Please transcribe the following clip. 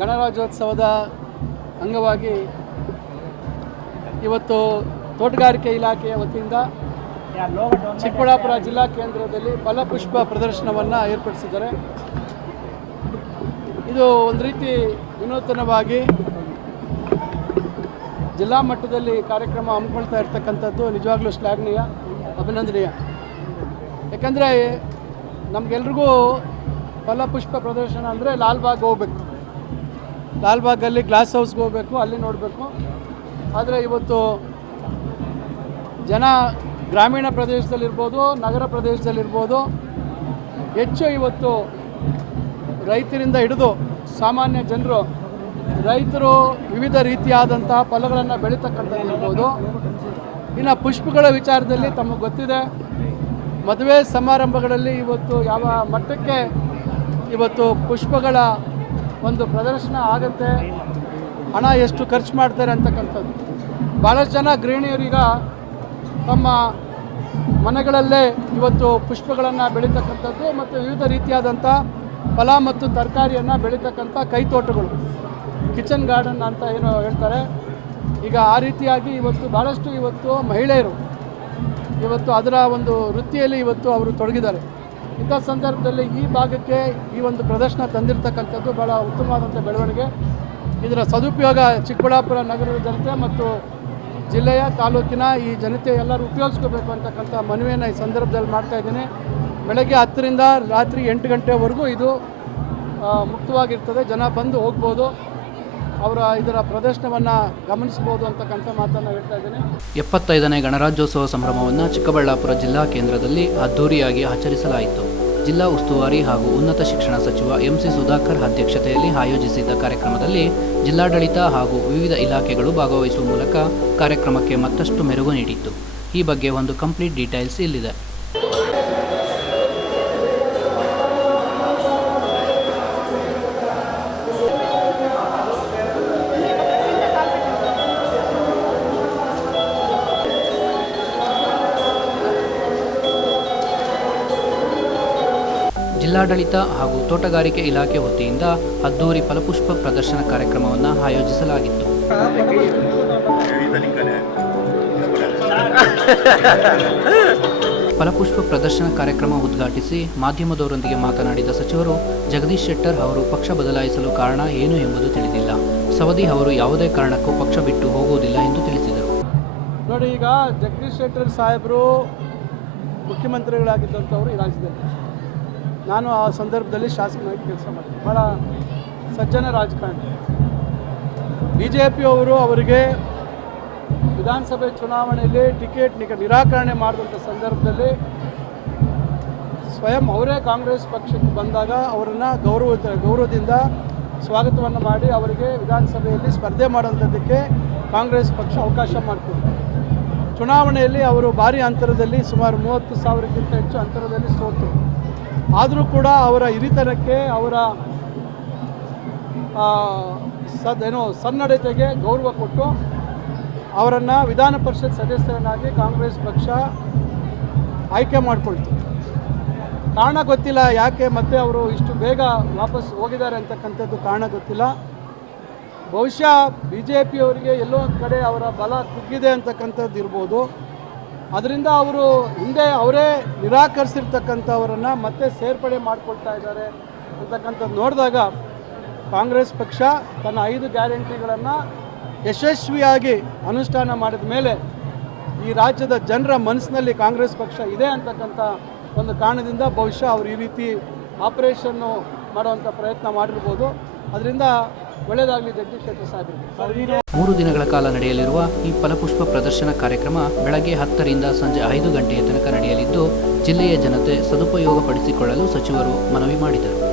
ಗಣರಾಜ್ಯೋತ್ಸವದ ಅಂಗವಾಗಿ ಇವತ್ತು ತೋಟಗಾರಿಕೆ ಇಲಾಖೆಯ ವತಿಯಿಂದ ಚಿಕ್ಕಬಳ್ಳಾಪುರ ಜಿಲ್ಲಾ ಕೇಂದ್ರದಲ್ಲಿ ಫಲಪುಷ್ಪ ಪ್ರದರ್ಶನವನ್ನು ಏರ್ಪಡಿಸಿದ್ದಾರೆ. ಇದು ಒಂದು ರೀತಿ ವಿನೂತನವಾಗಿ ಜಿಲ್ಲಾ ಮಟ್ಟದಲ್ಲಿ ಕಾರ್ಯಕ್ರಮ ಹಮ್ಮಿಕೊಳ್ತಾ ಇರ್ತಕ್ಕಂಥದ್ದು ನಿಜವಾಗ್ಲೂ ಶ್ಲಾಘನೀಯ, ಅಭಿನಂದನೀಯ. ಯಾಕಂದರೆ ನಮಗೆಲ್ರಿಗೂ ಫಲಪುಷ್ಪ ಪ್ರದರ್ಶನ ಅಂದರೆ ಲಾಲ್ಬಾಗ್ ಹೋಗ್ಬೇಕು, ಲಾಲ್ಬಾಗಲ್ಲಿ ಗ್ಲಾಸ್ ಹೌಸ್ಗೆ ಹೋಗಬೇಕು, ಅಲ್ಲಿ ನೋಡಬೇಕು. ಆದರೆ ಇವತ್ತು ಜನ ಗ್ರಾಮೀಣ ಪ್ರದೇಶದಲ್ಲಿರ್ಬೋದು, ನಗರ ಪ್ರದೇಶದಲ್ಲಿರ್ಬೋದು, ಹೆಚ್ಚು ಇವತ್ತು ರೈತರಿಂದ ಹಿಡಿದು ಸಾಮಾನ್ಯ ಜನರು, ರೈತರು ವಿವಿಧ ರೀತಿಯಾದಂಥ ಫಲಗಳನ್ನು ಬೆಳೀತಕ್ಕಂಥದ್ದಿರ್ಬೋದು. ಇನ್ನು ಪುಷ್ಪಗಳ ವಿಚಾರದಲ್ಲಿ ತಮಗೆ ಗೊತ್ತಿದೆ, ಮದುವೆ ಸಮಾರಂಭಗಳಲ್ಲಿ ಇವತ್ತು ಯಾವ ಮಟ್ಟಕ್ಕೆ ಇವತ್ತು ಪುಷ್ಪಗಳ ಒಂದು ಪ್ರದರ್ಶನ ಆಗುತ್ತೆ, ಹಣ ಎಷ್ಟು ಖರ್ಚು ಮಾಡ್ತಾರೆ ಅಂತಕ್ಕಂಥದ್ದು. ಭಾಳಷ್ಟು ಜನ ಗೃಹಿಣಿಯರೀಗ ತಮ್ಮ ಮನೆಗಳಲ್ಲೇ ಇವತ್ತು ಪುಷ್ಪಗಳನ್ನು ಬೆಳೀತಕ್ಕಂಥದ್ದು ಮತ್ತು ವಿವಿಧ ರೀತಿಯಾದಂಥ ಫಲ ಮತ್ತು ತರಕಾರಿಯನ್ನು ಬೆಳೀತಕ್ಕಂಥ ಕೈತೋಟಗಳು, ಕಿಚನ್ ಗಾರ್ಡನ್ ಅಂತ ಏನು ಹೇಳ್ತಾರೆ, ಈಗ ಆ ರೀತಿಯಾಗಿ ಇವತ್ತು ಭಾಳಷ್ಟು ಇವತ್ತು ಮಹಿಳೆಯರು ಇವತ್ತು ಅದರ ಒಂದು ವೃತ್ತಿಯಲ್ಲಿ ಇವತ್ತು ಅವರು ತೊಡಗಿದ್ದಾರೆ. ಇಂಥ ಸಂದರ್ಭದಲ್ಲಿ ಈ ಭಾಗಕ್ಕೆ ಈ ಒಂದು ಪ್ರದರ್ಶನ ತಂದಿರತಕ್ಕಂಥದ್ದು ಭಾಳ ಉತ್ತಮವಾದಂಥ ಬೆಳವಣಿಗೆ. ಇದರ ಸದುಪಯೋಗ ಚಿಕ್ಕಬಳ್ಳಾಪುರ ನಗರದ ಜನತೆ ಮತ್ತು ಜಿಲ್ಲೆಯ ತಾಲೂಕಿನ ಈ ಜನತೆ ಎಲ್ಲರೂ ಉಪಯೋಗಿಸ್ಕೋಬೇಕು ಅಂತಕ್ಕಂಥ ಮನವಿಯನ್ನು ಈ ಸಂದರ್ಭದಲ್ಲಿ ಮಾಡ್ತಾಯಿದ್ದೀನಿ. ಬೆಳಗ್ಗೆ 10ರಿಂದ ರಾತ್ರಿ 8 ಗಂಟೆವರೆಗೂ ಇದು ಮುಕ್ತವಾಗಿರ್ತದೆ, ಜನ ಬಂದು ಹೋಗ್ಬೋದು, ಇದರ ಪ್ರದರ್ಶನವನ್ನು ಗಮನಿಸ್ಬೋದು ಅಂತಕ್ಕಂಥ ಮಾತನ್ನು ಹೇಳ್ತಾ ಇದ್ದೀನಿ. 75ನೇ ಗಣರಾಜ್ಯೋತ್ಸವ ಸಂಭ್ರಮವನ್ನು ಚಿಕ್ಕಬಳ್ಳಾಪುರ ಜಿಲ್ಲಾ ಕೇಂದ್ರದಲ್ಲಿ ಅದ್ದೂರಿಯಾಗಿ ಆಚರಿಸಲಾಯಿತು. ಜಿಲ್ಲಾ ಉಸ್ತುವಾರಿ ಹಾಗೂ ಉನ್ನತ ಶಿಕ್ಷಣ ಸಚಿವ ಎಂಸಿ ಸುಧಾಕರ್ ಅಧ್ಯಕ್ಷತೆಯಲ್ಲಿ ಆಯೋಜಿಸಿದ್ದ ಕಾರ್ಯಕ್ರಮದಲ್ಲಿ ಜಿಲ್ಲಾಡಳಿತ ಹಾಗೂ ವಿವಿಧ ಇಲಾಖೆಗಳು ಭಾಗವಹಿಸುವ ಮೂಲಕ ಕಾರ್ಯಕ್ರಮಕ್ಕೆ ಮತ್ತಷ್ಟು ಮೆರುಗು ನೀಡಿತ್ತು. ಈ ಬಗ್ಗೆ ಒಂದು ಕಂಪ್ಲೀಟ್ ಡೀಟೇಲ್ಸ್ ಇಲ್ಲಿದೆ. ಜಿಲ್ಲಾಡಳಿತ ಹಾಗೂ ತೋಟಗಾರಿಕೆ ಇಲಾಖೆ ವತಿಯಿಂದ ಅದ್ದೂರಿ ಫಲಪುಷ್ಪ ಪ್ರದರ್ಶನ ಕಾರ್ಯಕ್ರಮವನ್ನು ಆಯೋಜಿಸಲಾಗಿತ್ತು. ಫಲಪುಷ್ಪ ಪ್ರದರ್ಶನ ಕಾರ್ಯಕ್ರಮ ಉದ್ಘಾಟಿಸಿ ಮಾಧ್ಯಮದವರೊಂದಿಗೆ ಮಾತನಾಡಿದ ಸಚಿವರು ಜಗದೀಶ್ ಶೆಟ್ಟರ್ ಅವರು ಪಕ್ಷ ಬದಲಾಯಿಸಲು ಕಾರಣ ಏನು ಎಂಬುದು ತಿಳಿದಿಲ್ಲ. ಸವದಿ ಅವರು ಯಾವುದೇ ಕಾರಣಕ್ಕೂ ಪಕ್ಷ ಬಿಟ್ಟು ಹೋಗುವುದಿಲ್ಲ ಎಂದು ತಿಳಿಸಿದರು. ನೋಡಿ, ಈಗ ಜಗದೀಶ್ ಶೆಟ್ಟರ್ ಸಾಹೇಬರು ಮುಖ್ಯಮಂತ್ರಿಗಳಾಗಿದ್ದಂಥವರು ಈ ರಾಜ್ಯದಲ್ಲಿ. ನಾನು ಆ ಸಂದರ್ಭದಲ್ಲಿ ಶಾಸಕನಾಗಿ ಕೆಲಸ ಮಾಡಿದೆ. ಭಾಳ ಸಜ್ಜನ ರಾಜಕಾರಣಿ. BJPಯವರು ಅವರಿಗೆ ವಿಧಾನಸಭೆ ಚುನಾವಣೆಯಲ್ಲಿ ಟಿಕೆಟ್ ನಿರಾಕರಣೆ ಮಾಡಿದಂಥ ಸಂದರ್ಭದಲ್ಲಿ ಸ್ವಯಂ ಅವರೇ ಕಾಂಗ್ರೆಸ್ ಪಕ್ಷಕ್ಕೆ ಬಂದಾಗ ಅವರನ್ನು ಗೌರವದಿಂದ ಸ್ವಾಗತವನ್ನು ಮಾಡಿ ಅವರಿಗೆ ವಿಧಾನಸಭೆಯಲ್ಲಿ ಸ್ಪರ್ಧೆ ಮಾಡೋಂಥದ್ದಕ್ಕೆ ಕಾಂಗ್ರೆಸ್ ಪಕ್ಷ ಅವಕಾಶ ಮಾಡಿಕೊಡ್ತಾರೆ. ಚುನಾವಣೆಯಲ್ಲಿ ಅವರು ಭಾರಿ ಅಂತರದಲ್ಲಿ ಸುಮಾರು 30,000ಕ್ಕಿಂತ ಹೆಚ್ಚು ಅಂತರದಲ್ಲಿ ಸೋತರು. ಆದರೂ ಕೂಡ ಅವರ ಹಿರಿತನಕ್ಕೆ, ಅವರ ಸನ್ನಡತೆಗೆ ಗೌರವ ಕೊಟ್ಟು ಅವರನ್ನು ವಿಧಾನ ಪರಿಷತ್ ಸದಸ್ಯರನ್ನಾಗಿ ಕಾಂಗ್ರೆಸ್ ಪಕ್ಷ ಆಯ್ಕೆ ಮಾಡಿಕೊಳ್ತು. ಕಾರಣ ಗೊತ್ತಿಲ್ಲ ಯಾಕೆ ಮತ್ತೆ ಅವರು ಇಷ್ಟು ಬೇಗ ವಾಪಸ್ ಹೋಗಿದ್ದಾರೆ ಅಂತಕ್ಕಂಥದ್ದು ಕಾರಣ ಗೊತ್ತಿಲ್ಲ. ಬಹುಶಃ BJPಯವರಿಗೆ ಎಲ್ಲೋ ಒಂದು ಕಡೆ ಅವರ ಬಲ ಕುಗ್ಗಿದೆ ಅಂತಕ್ಕಂಥದ್ದು ಇರ್ಬೋದು. ಅದರಿಂದ ಅವರು ಹಿಂದೆ ಅವರೇ ನಿರಾಕರಿಸಿರ್ತಕ್ಕಂಥವರನ್ನು ಮತ್ತೆ ಸೇರ್ಪಡೆ ಮಾಡಿಕೊಳ್ತಾ ಇದ್ದಾರೆ ಅಂತಕ್ಕಂಥದ್ದು ನೋಡಿದಾಗ ಕಾಂಗ್ರೆಸ್ ಪಕ್ಷ ತನ್ನ 5 ಗ್ಯಾರಂಟಿಗಳನ್ನು ಯಶಸ್ವಿಯಾಗಿ ಅನುಷ್ಠಾನ ಮಾಡಿದ ಮೇಲೆ ಈ ರಾಜ್ಯದ ಜನರ ಮನಸ್ಸಿನಲ್ಲಿ ಕಾಂಗ್ರೆಸ್ ಪಕ್ಷ ಇದೆ ಅಂತಕ್ಕಂಥ ಒಂದು ಕಾರಣದಿಂದ ಬಹುಶಃ ಅವರು ಈ ರೀತಿ ಆಪರೇಷನ್ನು ಮಾಡುವಂಥ ಪ್ರಯತ್ನ ಮಾಡಿರ್ಬೋದು. ಅದರಿಂದ ಒಳ್ಳೆಯದಾಗಲಿ ಜಗದೀಶ್ ಶೆಟ್ಟರ್ ಸಾಹೇಬರಿಗೆ. 3 ದಿನಗಳ ಕಾಲ ನಡೆಯಲಿರುವ ಈ ಫಲಪುಷ್ಪ ಪ್ರದರ್ಶನ ಕಾರ್ಯಕ್ರಮ ಬೆಳಗ್ಗೆ 10ರಿಂದ ಸಂಜೆ 5 ಗಂಟೆಯ ತನಕ ನಡೆಯಲಿದ್ದು ಜಿಲ್ಲೆಯ ಜನತೆ ಸದುಪಯೋಗಪಡಿಸಿಕೊಳ್ಳಲು ಸಚಿವರು ಮನವಿ ಮಾಡಿದರು.